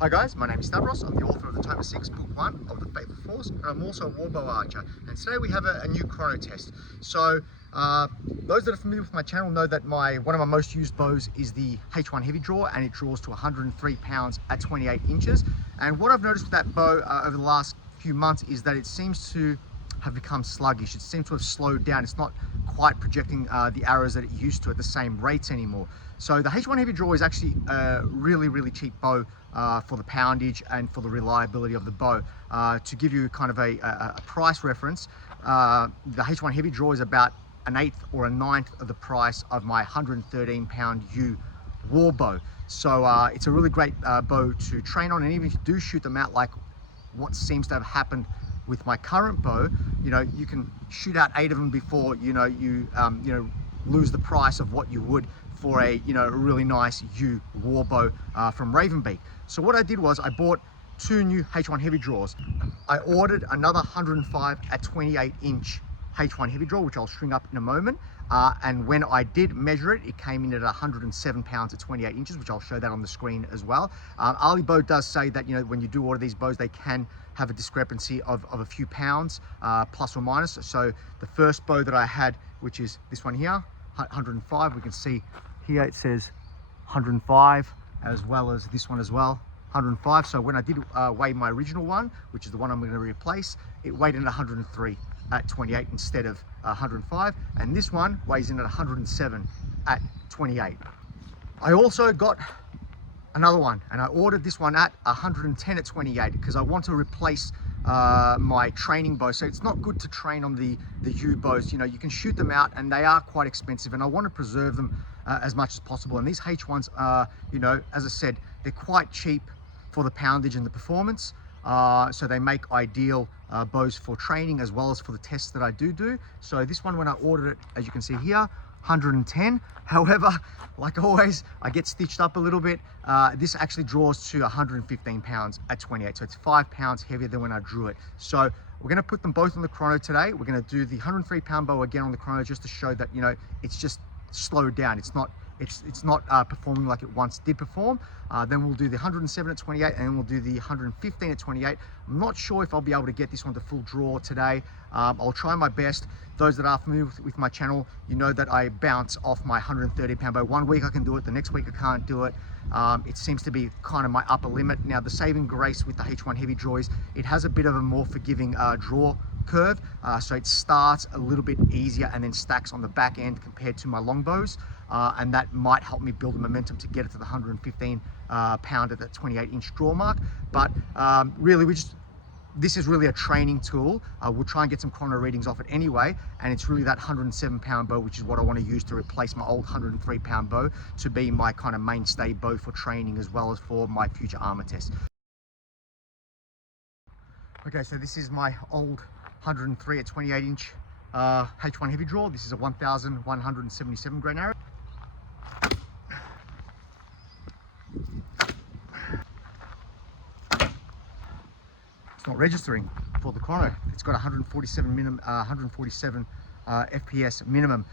Hi guys, my name is Stavros. I'm the author of the Toma 6, Book 1 of the Faithful Force, and I'm also a warbow archer. And today we have a new chrono test. So those that are familiar with my channel know that one of my most used bows is the H1 Heavy Draw, and it draws to 103 pounds at 28 inches. And what I've noticed with that bow over the last few months is that it seems to have become sluggish. It seems to have slowed down. It's not quite projecting the arrows that it used to at the same rates anymore. So the H1 Heavy Draw is actually a really cheap bow for the poundage and for the reliability of the bow. To give you kind of a price reference, the H1 Heavy Draw is about an eighth or a ninth of the price of my 113 pound U war bow. So it's a really great bow to train on, and even if you do shoot them out like what seems to have happened with my current bow, you can shoot out 8 of them before you lose the price of what you would for a really nice U war bow from Ravenbeak. So what I did was I bought 2 new H1 Heavy Draws. I ordered another 105 at 28 inch H1 Heavy Draw, which I'll string up in a moment. And when I did measure it, it came in at 107 pounds at 28 inches, which I'll show that on the screen as well. Ali Bow does say that when you do order these bows, they can have a discrepancy of a few pounds, plus or minus. So the first bow that I had, which is this one here, 105, we can see here it says 105, as well as this one as well, 105. So when I did weigh my original one, which is the one I'm going to replace, it weighed in at 103 at 28 instead of 105, and this one weighs in at 107 at 28. I also got another one, and I ordered this one at 110 at 28 because I want to replace my training bow. So it's not good to train on the U bows. You can shoot them out and they are quite expensive, and I want to preserve them as much as possible. And these H1s are, as I said, they're quite cheap for the poundage and the performance. So they make ideal bows for training as well as for the tests that I do. So this one, when I ordered it, as you can see here, 110. However, like always, I get stitched up a little bit. This actually draws to 115 pounds at 28. So it's 5 pounds heavier than when I drew it. So we're going to put them both on the chrono today. We're going to do the 103 pound bow again on the chrono, just to show that, it's just slowed down. It's not performing like it once did perform. Then we'll do the 107 at 28, and then we'll do the 115 at 28. I'm not sure if I'll be able to get this one to full draw today. I'll try my best. Those that are familiar with my channel, you know that I bounce off my 130 pound bow. One week I can do it, the next week I can't do it. It seems to be kind of my upper limit. Now, the saving grace with the H1 Heavy Draw is it has a bit of a more forgiving draw curve, so it starts a little bit easier and then stacks on the back end compared to my longbows, and that might help me build the momentum to get it to the 115 pound at that 28 inch draw mark. But really, this is really a training tool. We'll try and get some chrono readings off it anyway, and it's really that 107 pound bow, which is what I want to use to replace my old 103 pound bow to be my kind of mainstay bow for training as well as for my future armor tests. Okay, so this is my old 103 at 28 inch H1 Heavy Draw. This is a 1177 grain arrow. It's not registering for the chrono. It's got 147 minimum, 147 FPS minimum,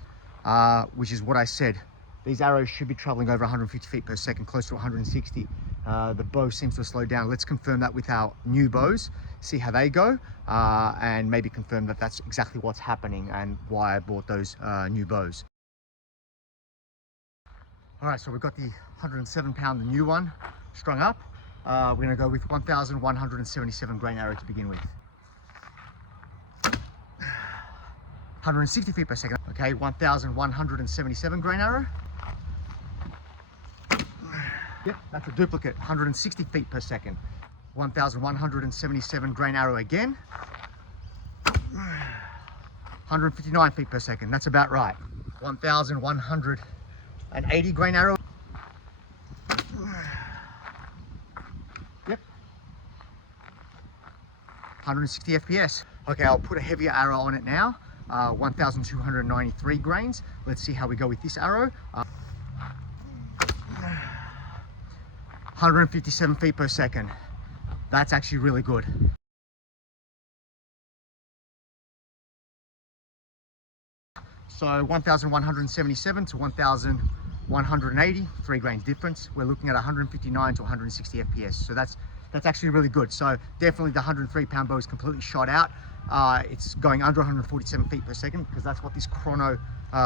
which is what I said. These arrows should be traveling over 150 feet per second, close to 160. The bow seems to have slowed down. Let's confirm that with our new bows, see how they go, and maybe confirm that that's exactly what's happening and why I bought those new bows. All right, so we've got the 107 pound, the new one, strung up. We're going to go with 1177 grain arrow to begin with. 160 feet per second. Okay, 1177 grain arrow. Yep, that's a duplicate. 160 feet per second. 1177 grain arrow again. 159 feet per second. That's about right. 1180 grain arrow. Yep. 160 FPS. Okay, I'll put a heavier arrow on it now. 1293 grains. Let's see how we go with this arrow. 157 feet per second. That's actually really good. So 1177 to 1000 180, 3 grains difference. We're looking at 159 to 160 FPS. So that's actually really good. So definitely the 103 pound bow is completely shot out. It's going under 147 feet per second because that's what this chrono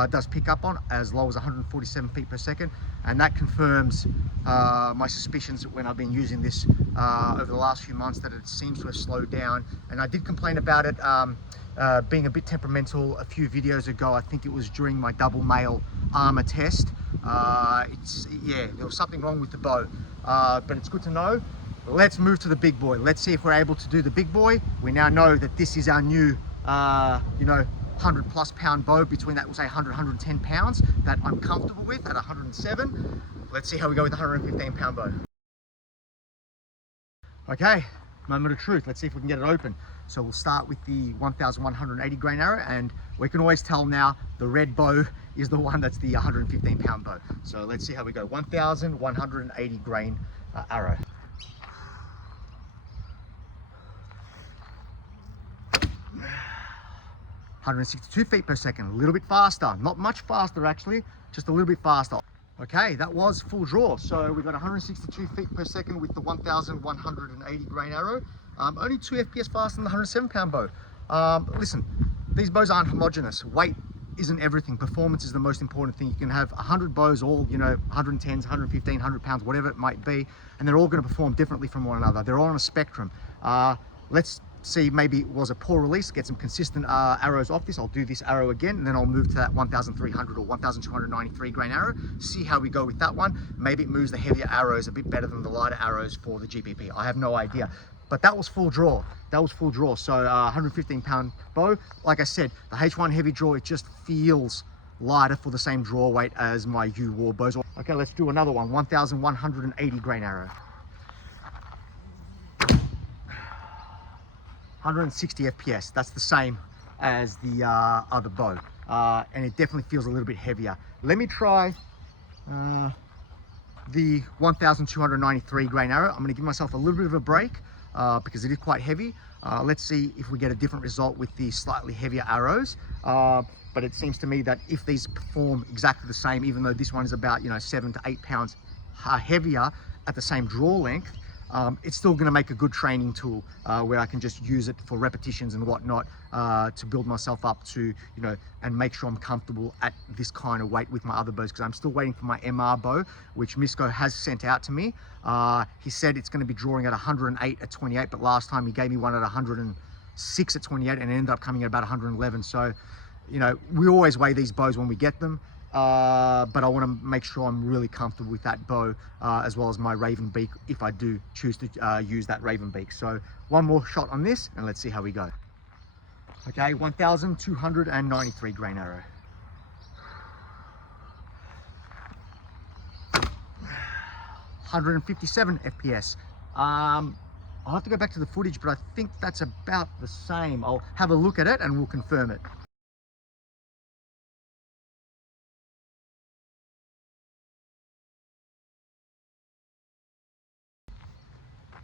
does pick up on, as low as 147 feet per second. And that confirms my suspicions when I've been using this over the last few months, that it seems to have slowed down. And I did complain about it being a bit temperamental a few videos ago. I think it was during my double male armor test. Yeah, there was something wrong with the bow, but it's good to know. Let's move to the big boy. Let's see if we're able to do the big boy. We now know that this is our new, 100+ pound bow. Between that, we'll say 100, 110 pounds that I'm comfortable with at 107. Let's see how we go with the 115 pound bow. Okay, moment of truth. Let's see if we can get it open. So we'll start with the 1180 grain arrow, and we can always tell now the red bow is the one that's the 115 pound bow. So let's see how we go. 1180 grain arrow. 162 feet per second, a little bit faster, not much faster actually, just a little bit faster. Okay, that was full draw. So we got 162 feet per second with the 1180 grain arrow. Only 2 FPS faster than the 107 pound bow. Listen, these bows aren't homogeneous. Weight isn't everything. Performance is the most important thing. You can have 100 bows, all, 110s, 115, 100 pounds, whatever it might be, and they're all going to perform differently from one another. They're all on a spectrum. Let's see, maybe it was a poor release, get some consistent arrows off this. I'll do this arrow again, and then I'll move to that 1300 or 1293 grain arrow, see how we go with that one. Maybe it moves the heavier arrows a bit better than the lighter arrows for the GPP. I have no idea. But that was full draw. That was full draw. So 115 pound bow. Like I said, the H1 heavy draw, it just feels lighter for the same draw weight as my U War bows. Okay, let's do another one. 1180 grain arrow. 160 FPS. That's the same as the other bow. And it definitely feels a little bit heavier. Let me try the 1293 grain arrow. I'm going to give myself a little bit of a break because it is quite heavy. Let's see if we get a different result with the slightly heavier arrows. But it seems to me that if these perform exactly the same, even though this one is about 7 to 8 pounds heavier at the same draw length, it's still going to make a good training tool where I can just use it for repetitions and whatnot to build myself up to, and make sure I'm comfortable at this kind of weight with my other bows, because I'm still waiting for my MR bow, which Misco has sent out to me. He said it's going to be drawing at 108 at 28, but last time he gave me one at 106 at 28 and it ended up coming at about 111. So, we always weigh these bows when we get them. But I want to make sure I'm really comfortable with that bow, as well as my Raven beak, if I do choose to use that Raven beak. So one more shot on this and let's see how we go. Okay, 1293 grain arrow. 157 FPS. I'll have to go back to the footage, but I think that's about the same. I'll have a look at it and we'll confirm it.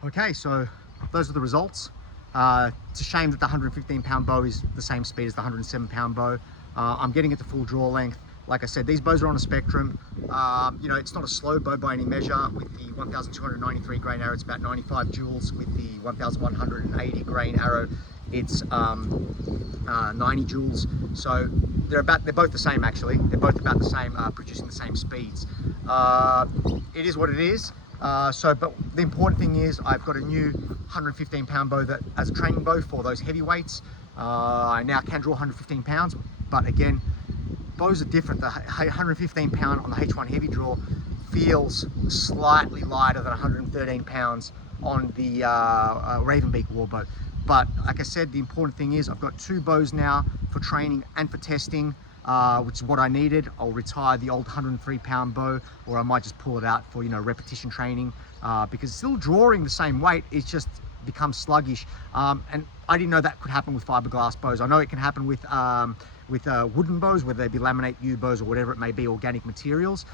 Okay, so those are the results. It's a shame that the 115 pound bow is the same speed as the 107 pound bow. I'm getting it to full draw length. Like I said, these bows are on a spectrum. It's not a slow bow by any measure. With the 1293 grain arrow, it's about 95 joules. With the 1180 grain arrow, it's 90 joules. So they're both the same actually. They're both about the same, producing the same speeds. It is what it is. But the important thing is I've got a new 115 pound bow that, as a training bow for those heavyweights, I now can draw 115 pounds. But again, bows are different. The 115 pound on the H1 heavy draw feels slightly lighter than 113 pounds on the Raven beak war bow. But like I said, the important thing is I've got 2 bows now for training and for testing, which is what I needed. I'll retire the old 103 pound bow, or I might just pull it out for repetition training, because it's still drawing the same weight. It's just becomes sluggish, and I didn't know that could happen with fiberglass bows. I know it can happen with wooden bows, whether they be laminate U bows or whatever it may be, organic materials.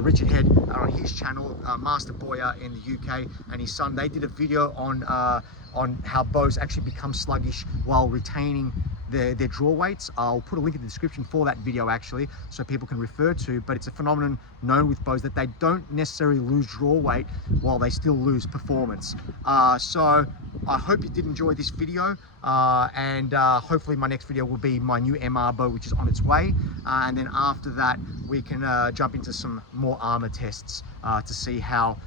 Richard Head on his channel, Master Boyer in the UK, and his son, they did a video on how bows actually become sluggish while retaining their draw weights. I'll put a link in the description for that video actually, so people can refer to, but it's a phenomenon known with bows that they don't necessarily lose draw weight while they still lose performance. So I hope you did enjoy this video, and hopefully my next video will be my new MR bow, which is on its way, and then after that we can jump into some more armor tests to see how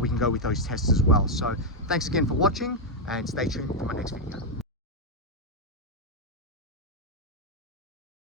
we can go with those tests as well. So thanks again for watching, and stay tuned for my next video.